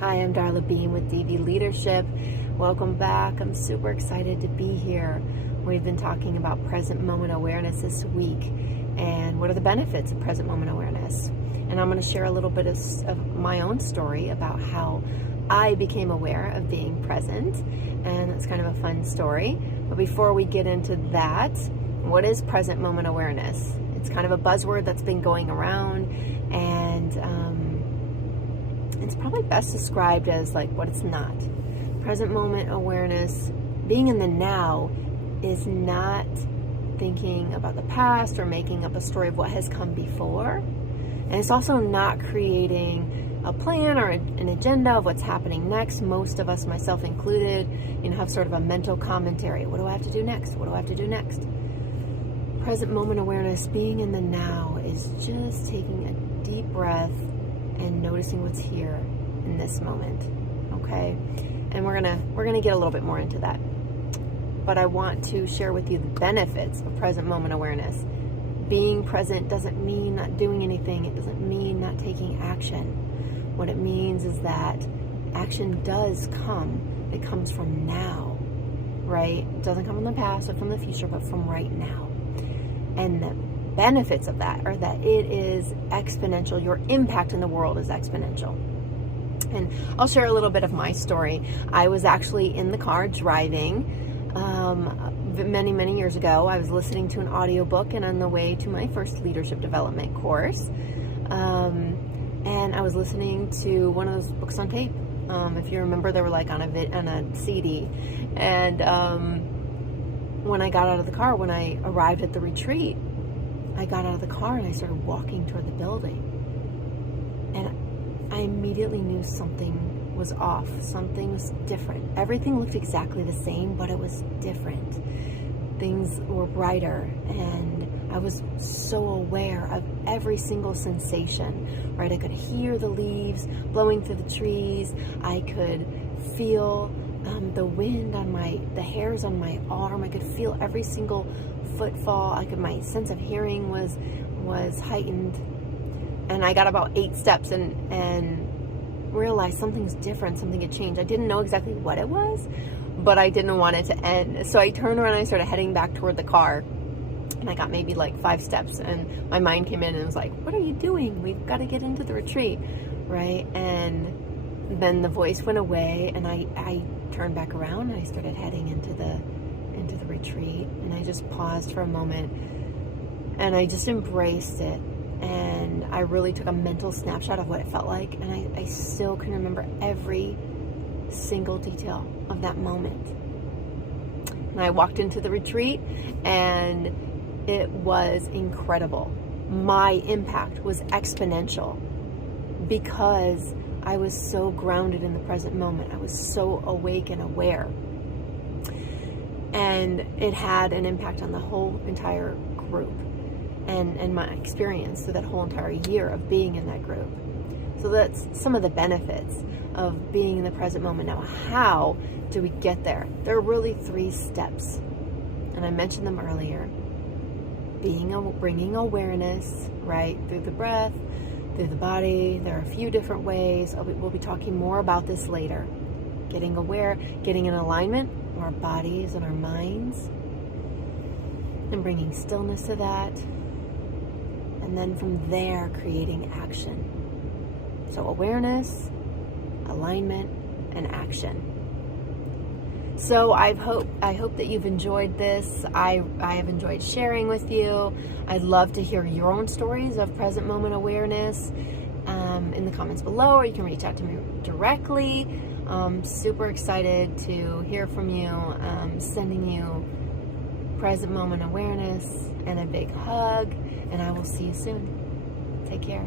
Hi, I'm Darla with DV Leadership. Welcome back. I'm super excited to be here. We've been talking about present moment awareness this week and what are the benefits of present moment awareness. And I'm going to share a little bit of my own story about how I became aware of being present. And it's kind of a fun story. But before we get into that, what is present moment awareness? It's kind of a buzzword that's been going around, and it's probably best described as like what it's not. Present moment awareness, being in the now, is not thinking about the past or making up a story of what has come before. And it's also not creating a plan or an agenda of what's happening next. Most of us, myself included, have sort of a mental commentary. What do I have to do next? What do I have to do next? Present moment awareness, being in the now, is just taking a deep breath and noticing what's here in this moment. Okay? And we're gonna get a little bit more into that. But I want to share with you the benefits of present moment awareness. Being present doesn't mean not doing anything. It doesn't mean not taking action. What it means is that action does come. It comes from now, right? It doesn't come from the past or from the future, but from right now. And the benefits of that are that it is exponential. Your impact in the world is exponential. And I'll share a little bit of my story. I was actually in the car driving many, many years ago. I was listening to an audiobook and on the way to my first leadership development course. And I was listening to one of those books on tape. If you remember, they were like on a CD. And when I got out of the car, when I arrived at the retreat, I got out of the car and I started walking toward the building. And I immediately knew something was off. Something was different. Everything looked exactly the same, but it was different. Things were brighter, and I was so aware of every single sensation, right? I could hear the leaves blowing through the trees. I could feel the wind on the hairs on my arm. I could feel every single footfall. My sense of hearing was heightened. And I got about 8 steps and realized something's different, something had changed. I didn't know exactly what it was, but I didn't want it to end. So I turned around and I started heading back toward the car. And I got maybe like 5 steps, and my mind came in and was like, what are you doing? We've got to get into the retreat, right? And then the voice went away, and I turned back around and I started heading into the retreat. And I just paused for a moment and I just embraced it. And I really took a mental snapshot of what it felt like. And I still can remember every single detail of that moment. And I walked into the retreat and it was incredible. My impact was exponential because I was so grounded in the present moment. I was so awake and aware. And it had an impact on the whole entire group and my experience through that whole entire year of being in that group. So that's some of the benefits of being in the present moment. Now, how do we get there? There are really 3 steps, and I mentioned them earlier. Bringing awareness, right, through the breath, through the body. There are a few different ways. We'll be talking more about this later. Getting aware, getting in alignment with our bodies and our minds, and bringing stillness to that. And then from there, creating action. So awareness, alignment, and action. So I hope that you've enjoyed this. I have enjoyed sharing with you. I'd love to hear your own stories of present moment awareness in the comments below, or you can reach out to me directly. Super excited to hear from you. Sending you present moment awareness and a big hug, and I will see you soon. Take care.